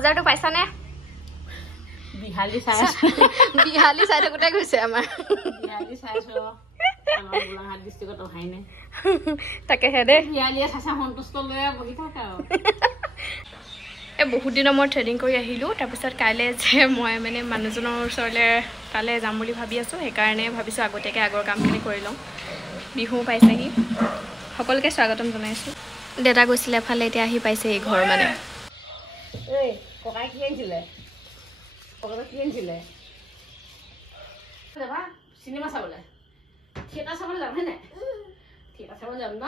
বজাৰটো পাইছানে? বিহালী চাই বিহালী চাই থাকোঁতে গৈছে আমাৰ। বিহালী চাইছো আমাৰ গোলাঘাট ডিষ্ট্ৰিক্টত অহাই নাই। তাকেহে দেই। বিহালীয়ে চাচা সন্তুষ্ট লৈ বহি থাকে আৰু। এই বহুত দিনৰ মই ট্ৰেডিং কৰি আহিলোঁ। তাৰপিছত কাইলৈ যে মই মানে মানুহজনৰ ওচৰলৈ তালৈ যাম বুলি ভাবি আছোঁ। সেইকাৰণে ভাবিছোঁ আগতীয়াকৈ আগৰ কামখিনি কৰি লওঁ। বিহু পাইছেহি, সকলোকে স্বাগতম জনাইছোঁ। দেউতা গৈছিলে এফালে, এতিয়া আহি পাইছে এই ঘৰ মানে। এই ককাই কি আনিছিলে? ককাই কি আনিছিলে? যাবা চিনেমা চাবলৈ? থিয়েটাৰ চাবলৈ যাম হয়নে? থিয়েটাৰ চাবলৈ যাম ন?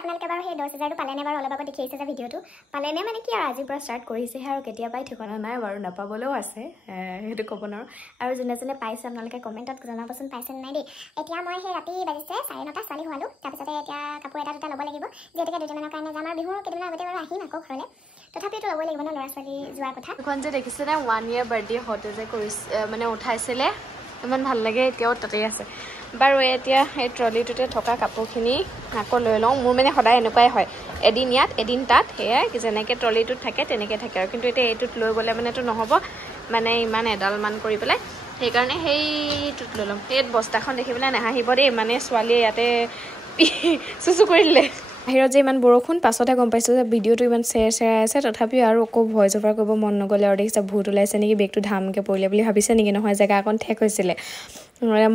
আপোনালোকে বাৰু সেই 10,000টো পালেনে বাৰু? অলপ আগত দেখি আহিছে যে ভিডিঅ'টো পালেনে মানে কি আৰু আজিৰ পৰা ষ্টাৰ্ট কৰিছেহে আৰু কেতিয়াবাই ঠিকনা নাই বাৰু, নাপাবলৈও আছে, সেইটো ক'ব নোৱাৰোঁ। আৰু যোনে যোনে পাইছে আপোনালোকে কমেণ্টত জনাবচোন পাইছে নাই দেই। এতিয়া মই সেই ৰাতি বাজিছে 9:30 ছোৱালী হোৱালোঁ। তাৰপিছতে এতিয়া কাপোৰ এটা দুটা ল'ব লাগিব, যিহেতুকে দুদিনমানৰ কাৰণে যাম আৰু বিহুৰ কেইদিনমান আগতে বাৰু আহিম আকৌ ঘৰলৈ। তথাপিতো ল'বই লাগিব ন ল'ৰা ছোৱালী যোৱাৰ কথা। এখন যে দেখিছেনে 1 year বাৰ্থডে হওঁতে যে মানে উঠাইছিলে, ইমান ভাল লাগে, এতিয়াও তাতেই আছে বাৰু। এতিয়া এই ট্ৰলিটোতে থকা কাপোৰখিনি আকৌ লৈ লওঁ। মোৰ মানে সদায় এনেকুৱাই হয়, এদিন ইয়াত এদিন তাত, সেয়াই যেনেকৈ ট্ৰলিটোত থাকে তেনেকৈ থাকে আৰু। কিন্তু এতিয়া এইটোত লৈ গ'লে মানেতো নহ'ব, মানে ইমান এডালমান কৰি পেলাই, সেইকাৰণে সেইটোত লৈ ল'ম। সেই বস্তাখন দেখি পেলাই নাহাঁহিব দেই, মানে ছোৱালীয়ে ইয়াতে চুচু কৰি দিলে। বাহিৰত যে ইমান বৰষুণ, পাছতহে গম পাইছোঁ যে ভিডিঅ'টো ইমান চেৰাই আছে। তথাপিও আৰু আকৌ ভইচ অভাৰ কৰিব মন নগ'লে আৰু। দেখিছে ভূত ওলাইছে নেকি, বেগটো ধামকৈ পৰিলে বুলি ভাবিছে নেকি? নহয়, জেগা অকণ ঠেক হৈছিলে।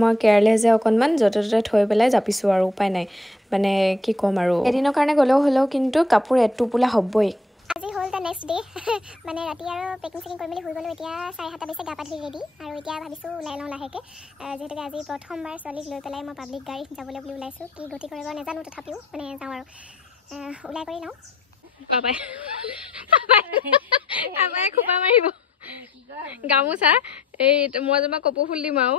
মই কেয়াৰলেছ যে অকণমান য'তে ত'তে থৈ পেলাই জাপিছোঁ আৰু, উপায় নাই মানে, কি ক'ম আৰু। এদিনৰ কাৰণে হ'লেও কিন্তু কাপোৰ এটোপোলা হ'বই। আজি হ'ল তাৰ নেক্সট ডে, মানে ৰাতি আৰু পেকিং চেকিং কৰি মেলি শুই গ'লোঁ। এতিয়া 7:30 বাজিছে, গা পা ধুই ৰেডি, আৰু এতিয়া ভাবিছোঁ ওলাই লওঁ লাহেকৈ, যিহেতুকে আজি প্ৰথমবাৰ ছোৱালীক লৈ পেলাই মই পাব্লিক গাড়ীত যাবলৈ বুলি ওলাইছোঁ। কি গতি কৰিব নাজানো, তথাপিও মানে যাওঁ আৰু ওলাই কৰি লওঁ। পাপাই খোপা মাৰিব গামোচা, এই মই যেনিবা কপৌ ফুল দিম আৰু।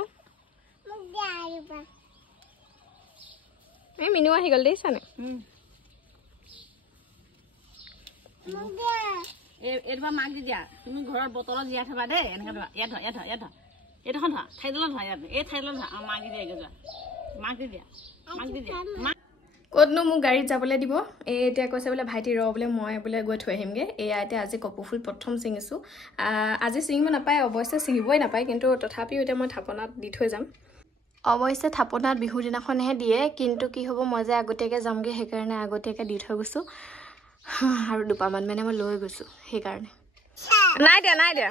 এই মিনু আহি গ'ল দেখিছানে? এইটো মাক দি দিয়া, তুমি ঘৰত বটলত জীয়াই থবা দেই। এনেকৈ ধৰা, ইয়াত ধৰা, ইয়াত ধৰা, ইয়াত ধৰা, এইডোখন ধৰা, ঠাইডালত ধৰা, ইয়াত এই ঠাইডালত ধৰা, মাক দি দিয়া, যোৱা মাক দি দিয়া, মাক দি দিয়া। ক'তনো মোক গাড়ীত যাবলৈ দিব? এই এতিয়া কৈছে বোলে ভাইটি ৰ বোলে, মই বোলে গৈ থৈ আহিমগৈ। এয়া এতিয়া আজি কপৌ ফুল প্ৰথম ছিঙিছোঁ। আজি ছিঙিব নাপায়, অৱশ্যে ছিঙিবই নাপায়, কিন্তু তথাপিও এতিয়া মই থাপনাত দি থৈ যাম। অৱশ্যে থাপনাত বিহুৰ দিনাখনহে দিয়ে, কিন্তু কি হ'ব, মই যে আগতীয়াকৈ যামগৈ, সেইকাৰণে আগতীয়াকৈ দি থৈ গৈছোঁ। আৰু দুপামান মানে মই লৈ গৈছোঁ, সেইকাৰণে। নাই দিয়া, নাই দিয়া।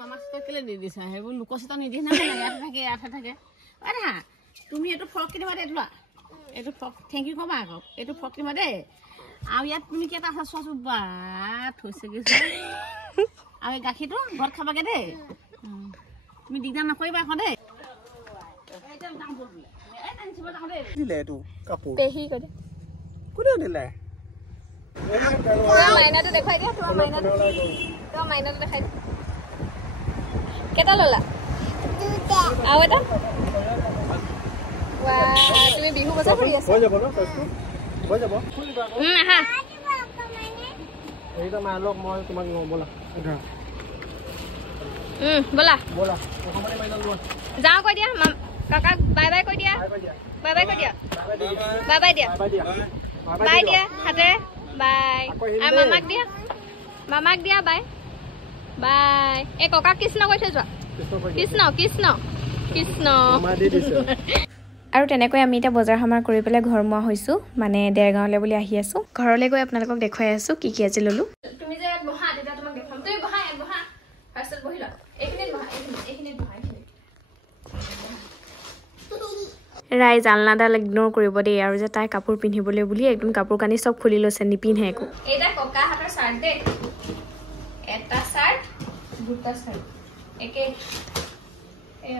মামাক কেলৈ দি দিছা? সেইবোৰ লোকৰ চিতা নিদিয়ে না, ইয়াতে থাকে, ইয়াতে থাকে। না তুমি এইটো ফ্ৰক কিনিবা দেই, লোৱা এইটো ফ্ৰক, থেংক ইউ ক'বা আকৌ। এইটো ফ্ৰক কিনিবা দেই। আৰু ইয়াত তুমি কেইটা আছা চোৱাচোন, বা থৈছে গৈছে। আৰু এই গাখীৰটো ঘৰত খাবাগে দেই, তুমি দিগদাৰ নকৰিবা আকৌ দেই। মাইনাটো দেখাই দিয়া, তোমাৰ মাইনাটো দেখাই দিয়া। কেইটা ল'লা? আৰু এটা? তুমি বিহু বজাৰ কৰি আছা? আহা। ব'লা যাওঁ, কৈ দিয়া কাকাক বাই বাই কৈ দিয়া, বাই বাই কৈ দিয়া, বাই বাই দিয়া, বাই দিয়া হাতে, বাই। আৰু মামাক দিয়া বাই বাই। এই ককাক কৃষ্ণ কৈ থৈ যোৱা, কৃষ্ণ কৃষ্ণ কৃষ্ণ। আৰু তেনেকৈ আমি এতিয়া বজাৰ সমাৰ কৰি পেলাই ঘৰমুৱা হৈছোঁ, মানে দেৰগাঁৱলৈ বুলি আহি আছোঁ। ঘৰলৈ গৈ আপোনালোকক দেখুৱাই আছোঁ কি কি আজি ল'লোঁ। তুমি যে ইয়াত বহা, তেতিয়া তোমাক দেখাম। তুমি বহা, ইয়াত বহা, ফাৰ্ষ্টত বহি লোৱা। এইখিনিত বহা, এইখিনিত বহা, এইখিনিত। ৰাইজ আলনাডাল ইগন'ৰ কৰিব দেই, আৰু যে তাই কাপোৰ পিন্ধিবলৈ বুলি একদম কাপোৰ কানি চব খুলি লৈছে, নিপিন্ধে একো। এইটা ককা হাতৰ চাৰ্ট দেই, এটা চাৰ্ট, দুটা চাৰ্ট একে,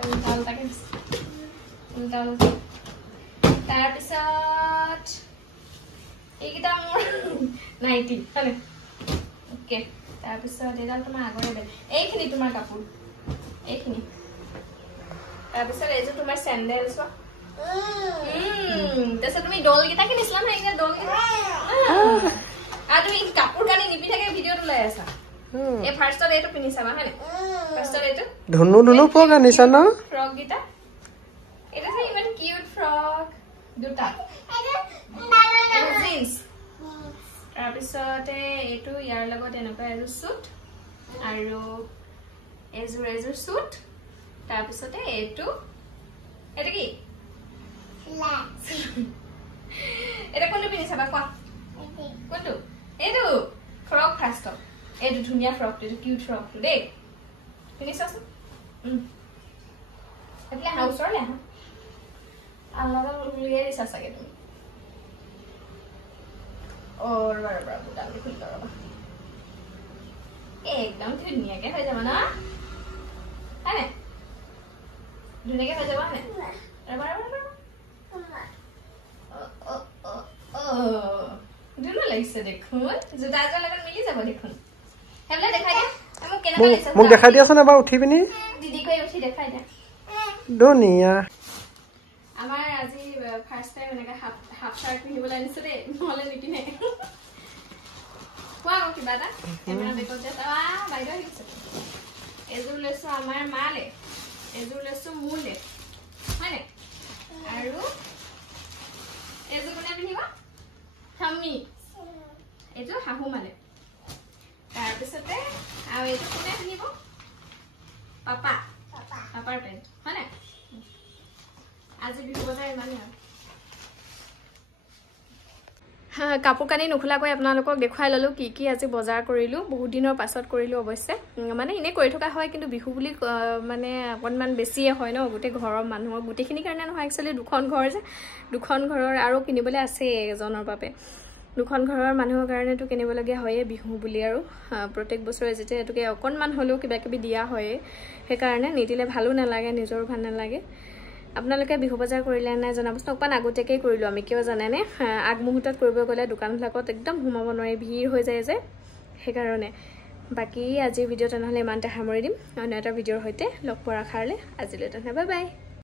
উল্টা উল্টাকে দিছে, উল্টা উল্টা। তাৰপিছত এইকেইটা মোৰ নাইটি, হয়নে? অ'কে। তাৰপিছত এইডাল তোমাৰ আগৰে বেগ, এইখিনি তোমাৰ কাপোৰ, এইখিনি। তাৰপিছত এইযোৰ তোমাৰ চেণ্ডেল, চোৱা। তাৰপিছত তুমি ডলকেইটা কিনিছিলা নহয়, এতিয়া ডলকেইটা। আৰু তুমি কাপোৰ কানি নিপিন্ধাকে ভিডিঅ'ত ওলাই আছা। এই ফাৰ্ষ্টত এইটো পিন্ধি চাবা, হয়নে? ফাৰ্ষ্টত এইটো ধুনু ফ্ৰক আনিছা ন? ফ্ৰক কেইটা এটা ইমান কিউট ফ্ৰক, দুটা জিন্স তাৰপিছতে এইটো ইয়াৰ লগত এনেকুৱা এযোৰ স্যুট আৰু এযোৰ স্যুট তাৰপিছতে এইটো কি এটা কোনটো পিন্ধি চাবা কোৱা কোনটো এইটো ফ্ৰক ফাৰ্ষ্ট এইটো ধুনীয়া ফ্ৰকটো এইটো কিউট ফ্ৰকটো দেই পিন্ধি চাচোন এতিয়া হাউচৰলৈ আহা আলাদা উলিয়াই দিছা চাগে তুমি ৰবা বুটামটো খুলি লওঁ ৰবা একদম ধুনীয়াকে হৈ যাব ন হয়নে ধুনীয়াকে হৈ যাব হয়নে ৰবা ধুনীয়া লাগিছে দেখোন জোতা এযোৰ লগত মিলি যাব দেখোন সেইবিলাক দেখাই দিয়া মোক কেনেকুৱা লাগিছে মোক দেখাই দিয়াচোন এবাৰ উঠি পিনি দিদি কৈ উঠি দেখাই দিয়া ধুনীয়া আমাৰ আজি ফাৰ্ষ্ট টাইম এনেকা হাফ শাৰ্ট পিন্ধিবলৈ আনিছো দেই নহ'লে নিপিন্ধে কোৱা আকৌ কিবা এটা কেমেৰা বেগত যে বাইদেউ আহিছে এযোৰ লৈছো আমাৰ মালে এযোৰ লৈছো মোলে হয়নে আৰু এযোৰ কোনে পিন্ধিব থামি এইযোৰ শাহু মালে তাৰপিছতে আৰু এইযোৰ কোনে পিন্ধিব পাপাৰ পেণ্ট হয়নে আজি বিহু বজাৰ ইমানেই আৰু কাপোৰ কানি নোখোলাকৈ আপোনালোকক দেখুৱাই ল'লোঁ কি আজি বজাৰ কৰিলোঁ বহুত দিনৰ পাছত কৰিলোঁ অৱশ্যে মানে এনেই কৰি থকা হয় কিন্তু বিহু বুলি মানে অকণমান বেছিয়ে হয় ন গোটেই ঘৰৰ মানুহৰ গোটেইখিনিৰ কাৰণে নহয় একচুৱেলি দুখন ঘৰ যে দুখন ঘৰৰ আৰু কিনিবলৈ আছে এজনৰ বাবে দুখন ঘৰৰ মানুহৰ কাৰণেতো কিনিবলগীয়া হয়ে বিহু বুলি আৰু প্ৰত্যেক বছৰে যেতিয়া এইটোকে অকণমান হ'লেও কিবা কিবি দিয়া হয়ে সেইকাৰণে নিদিলে ভালো নালাগে নিজৰো ভাল নালাগে আপোনালোকে বিহু বজাৰ কৰিলে নাই জনাবচোন অকণমান আগতীয়াকৈ কৰিলোঁ আমি কিয় জানেনে আগমুহূৰ্তত কৰিব গ'লে দোকানবিলাকত একদম সোমাব নোৱাৰি ভিৰ হৈ যায় যে সেইকাৰণে বাকী আজিৰ ভিডিঅ' তেনেহ'লে ইমানতে সামৰি দিম অন্য এটা ভিডিঅ'ৰ সৈতে লগ পোৱাৰ আশাৰে আজিলৈ তেনেহ'লে বাই বাই